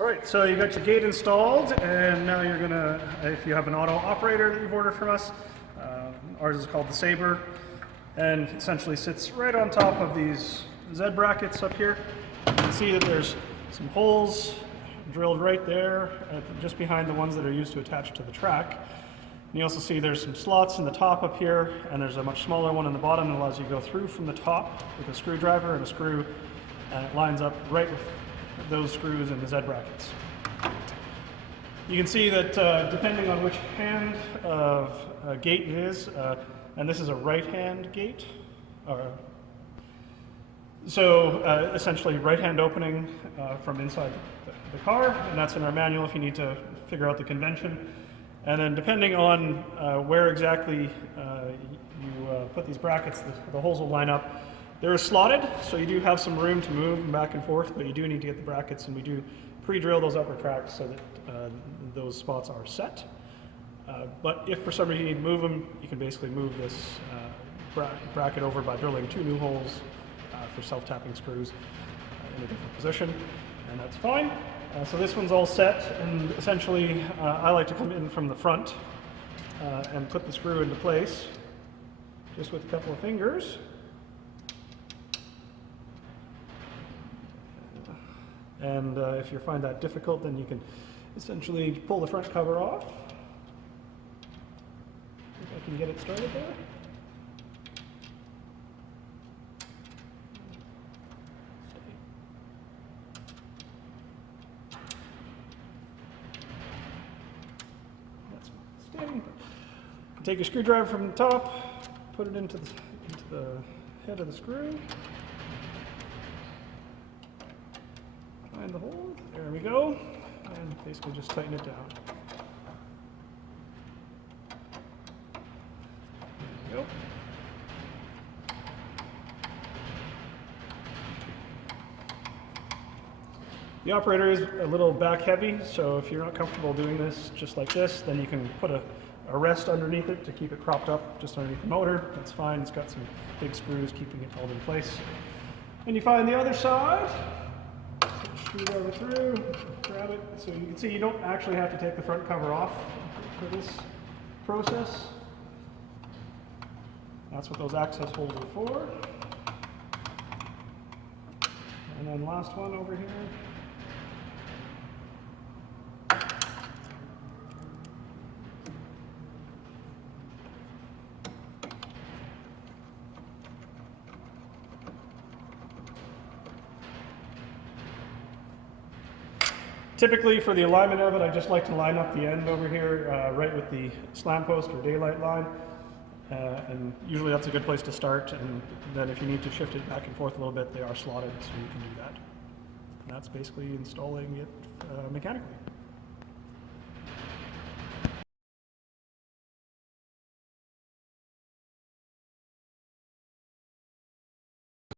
All right, so you got your gate installed, and now you're gonna, if you have an auto operator that you've ordered from us, ours is called the Saber, and essentially sits right on top of these Z brackets up here. You can see that there's some holes drilled right there, just behind the ones that are used to attach to the track. And you also see there's some slots in the top up here, and there's a much smaller one in the bottom that allows you to go through from the top with a screwdriver and a screw, and it lines up right with those screws in the Z brackets. You can see that depending on which hand of gate it is, and this is a right hand gate, so essentially right hand opening from inside the car, and that's in our manual if you need to figure out the convention. And then depending on where exactly you put these brackets, the holes will line up. They're slotted, so you do have some room to move them back and forth, but you do need to get the brackets, and we do pre-drill those upper tracks so that those spots are set. But if for some reason you need to move them, you can basically move this bracket over by drilling 2 new holes for self-tapping screws in a different position, and that's fine. So this one's all set, and essentially I like to come in from the front and put the screw into place just with a couple of fingers. And if you find that difficult, then you can essentially pull the front cover off. If I can get it started there. That's staying. Take your screwdriver from the top, put it into the head of the screw. Find the hole, there we go, and basically just tighten it down. There we go. The operator is a little back heavy, so if you're not comfortable doing this just like this, then you can put a rest underneath it to keep it propped up just underneath the motor. That's fine, it's got some big screws keeping it held in place. And you find the other side. Screwdriver through, grab it. So you can see you don't actually have to take the front cover off for this process. That's what those access holes are for. And then last one over here. Typically for the alignment of it, I just like to line up the end over here right with the slam post or daylight line. And usually that's a good place to start, and then if you need to shift it back and forth a little bit, they are slotted, so you can do that. And that's basically installing it mechanically.